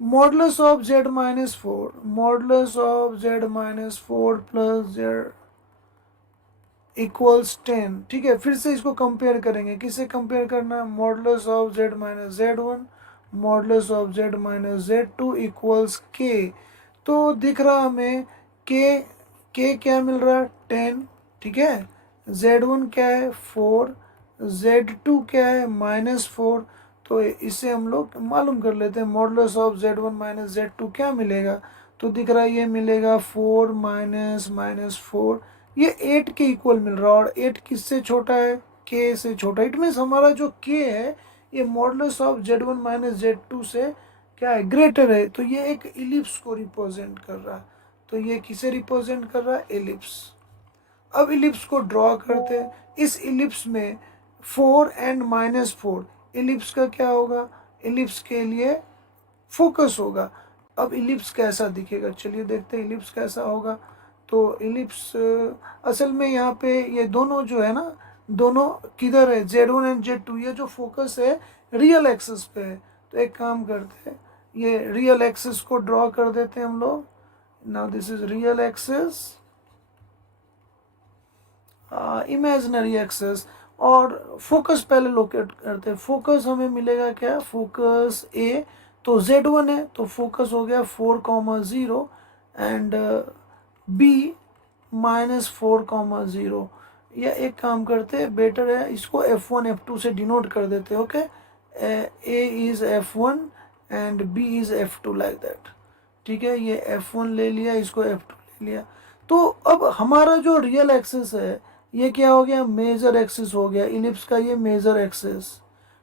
Modulus of Z minus four, modulus of Z minus four plus Z equals 10। ठीक है, फिर से इसको कंपेयर करेंगे, किससे कंपेयर करना है, modulus of Z minus Z one modulus of Z minus z two equals के। तो दिख रहा हमें के क्या मिल रहा है 10। ठीक है, जेड वन क्या है 4, जेड टू क्या है -4। तो इसे हम लोग मालूम कर लेते हैं, modulus of z one minus z two क्या मिलेगा। तो दिख रहा है ये मिलेगा 4 माइनस -4, ये 8 के इक्वल मिल रहा है। और 8 किससे छोटा है, के से छोटा। इट मीन्स हमारा जो के है ये modulus of z one minus z two से क्या है, ग्रेटर है। तो ये एक इलिप्स को रिप्रेजेंट कर रहा है। तो ये किसे रिप्रेजेंट कर रहा है, एलिप्स। अब इलिप्स को ड्रॉ करते हैं। इस इलिप्स में 4 एंड -4, इलिप्स का क्या होगा, इलिप्स के लिए फोकस होगा। अब इलिप्स कैसा दिखेगा, चलिए देखते हैं इलिप्स कैसा होगा। तो इलिप्स असल में यहाँ पे ये दोनों जो है ना, दोनों किधर है, Z1 एंड Z2, ये जो फोकस है रियल एक्सिस पे है। तो एक काम करते हैं, ये रियल एक्सिस को ड्रॉ कर देते हैं हम लोग। Now this is real axis, imaginary axis, और फोकस पहले लोकेट करते हैं। फोकस हमें मिलेगा क्या, फोकस ए, तो Z1 है तो फोकस हो गया 4,0 एंड बी -4,0। या एक काम करते हैं, बेटर है इसको F1 F2 से डिनोट कर देते हैं। Okay, A is F1 and B is F2 like that. ठीक है, ये F1 ले लिया, इसको F2 ले लिया। तो अब हमारा जो रियल एक्सिस है ये क्या हो गया, मेजर एक्सिस हो गया, इलिप्स का ये मेजर एक्सिस।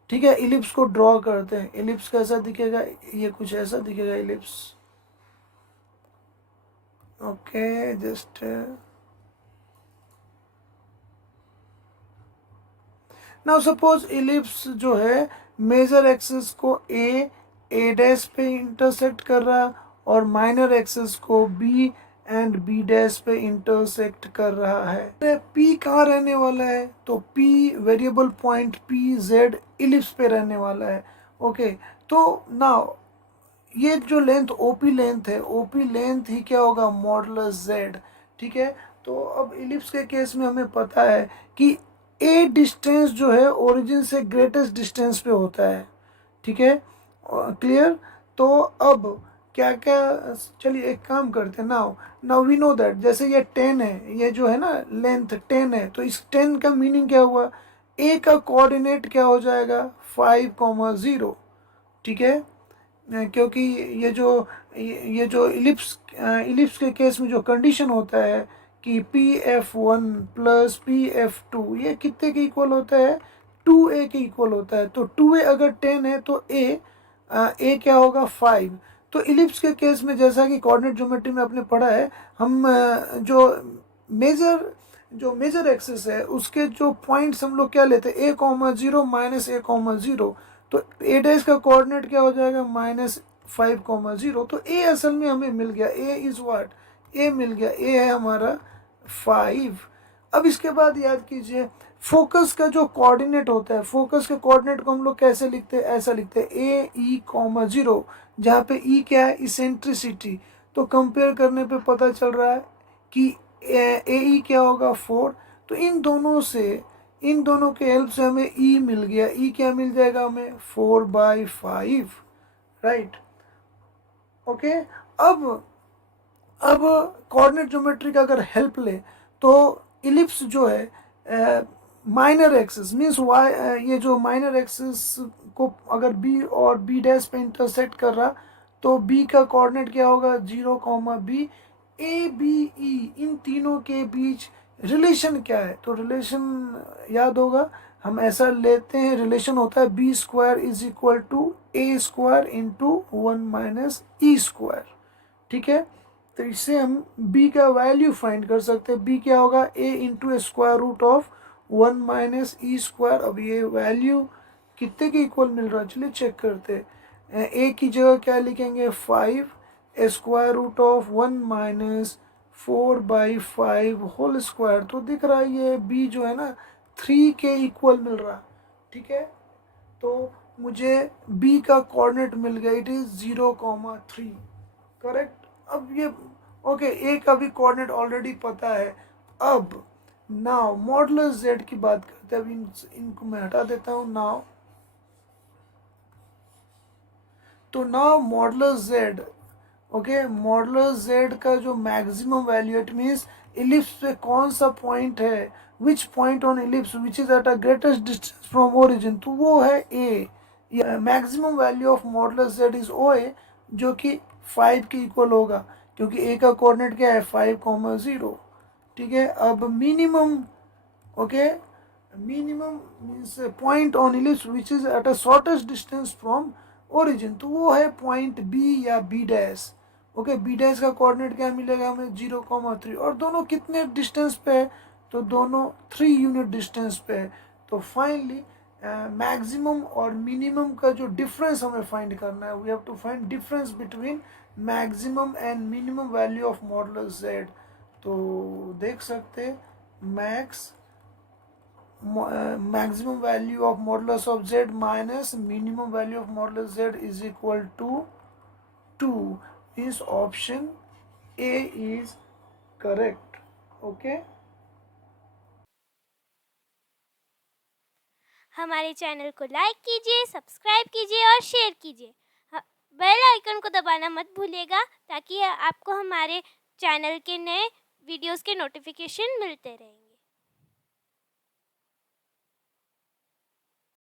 ठीक है, इलिप्स को ड्रॉ करते हैं। इलिप्स कैसा दिखेगा, ये कुछ ऐसा दिखेगा ellipse. Okay, just now suppose ellipse जो है मेजर एक्सिस को ए डैश पे इंटरसेक्ट कर रहा, और माइनर एक्सिस को बी एंड बी डैश पे इंटरसेक्ट कर रहा है। पी कहाँ रहने वाला है, तो P variable point P Z ellipse पे रहने वाला है। ओके, तो नाउ ये जो लेंथ ओपी लेंथ है, ओपी लेंथ ही क्या होगा, मॉडुलस जेड। ठीक है, तो अब इलिप्स के केस में हमें पता है कि ए डिस्टेंस जो है ओरिजिन से ग्रेटेस्ट डिस्टेंस पे होता है। ठीक है, क्लियर। तो अब क्या क्या, चलिए एक काम करते हैं। Now now we know that, जैसे ये 10 है, ये जो है ना लेंथ 10 है, तो इस 10 का मीनिंग क्या हुआ, ए का कोऑर्डिनेट क्या हो जाएगा 5,0। ठीक है, क्योंकि ये जो इलिप्स के केस में जो कंडीशन होता है कि P(F1) प्लस P(F2) ये कितने के इक्वल होता है, 2a के इक्वल होता है। तो 2a अगर 10 है तो a क्या होगा 5। तो इलिप्स के केस में जैसा कि कोऑर्डिनेट ज्योमेट्री में आपने पढ़ा है, हम जो मेजर एक्सिस है उसके जो पॉइंट्स हम लोग क्या लेते हैं, a,0 माइनस a,0। तो ए डैश का कोऑर्डिनेट क्या हो जाएगा, -5,0। तो ए असल में हमें मिल गया, ए इज व्हाट, ए मिल गया, ए है हमारा 5। अब इसके बाद याद कीजिए, फोकस का जो कोऑर्डिनेट होता है, फोकस के कोऑर्डिनेट को हम लोग कैसे लिखते हैं, ऐसा लिखते हैं A,E,0, जहाँ पे ई क्या है, इसेंट्रिसिटी। तो कंपेयर करने पे पता चल रहा है कि ए क्या होगा 4। तो इन दोनों के हेल्प से हमें ई मिल गया। ई क्या मिल जाएगा हमें, 4/5, राइट। ओके, अब कोऑर्डिनेट ज्योमेट्री का अगर हेल्प ले तो इलिप्स जो है माइनर एक्सिस मीन्स वाई, ये जो माइनर एक्सिस को अगर बी और बी डैश पे इंटरसेक्ट कर रहा, तो बी का कोऑर्डिनेट क्या होगा 0,b। ए बी ई इन तीनों के बीच रिलेशन क्या है, तो रिलेशन याद होगा, हम ऐसा लेते हैं, रिलेशन होता है B² is equal to A² into 1 minus E²। ठीक है, तो इससे हम b का वैल्यू फाइंड कर सकते हैं। b क्या होगा, a into square root of 1 minus E²। अब ये वैल्यू कितने के इक्वल मिल रहा है, चलिए चेक करते हैं। a की जगह क्या लिखेंगे 5, square root of 1 minus 4/5 whole square. तो दिख रहा है ये b जो है ना 3 के इक्वल मिल रहा। ठीक है, तो मुझे b का कोऑर्डिनेट मिल गया, इट इज 0,3, करेक्ट। अब ये ओके, a का भी कोऑर्डिनेट ऑलरेडी पता है। अब नाउ मॉडुलस z की बात करते हैं। अब इनको मैं हटा देता हूँ नाउ। तो now modulus z, okay, modulus z का जो maximum value, it means ellipse पे कौन सा पॉइंट है, which point on ellipse which is at a greatest distance from origin, तो वो है a। Maximum value of modulus z is O A, जो कि 5 के इक्वल होगा, क्योंकि a का कोऑर्डिनेट क्या है, 5,0। ठीक है। अब minimum, okay, minimum means point on ellipse which is at a shortest distance from origin, तो वो है पॉइंट बी या B dash. Okay, B dash का कोऑर्डिनेट क्या मिलेगा हमें, 0,3, और दोनों कितने डिस्टेंस पे है, तो दोनों 3 यूनिट डिस्टेंस पे है। तो फाइनली मैक्सिमम और मिनिमम का जो डिफरेंस हमें फाइंड करना है, we have to find difference between maximum and minimum value of modulus z। तो देख सकते max maximum value of modulus of z minus minimum value of modulus z is equal to 2, is option A is correct। okay, हमारे channel को like कीजिए, subscribe कीजिए और share कीजिए। Bell icon को दबाना मत भूलिएगा, ताकि आपको हमारे चैनल के नए वीडियोस के नोटिफिकेशन मिलते रहेंगे।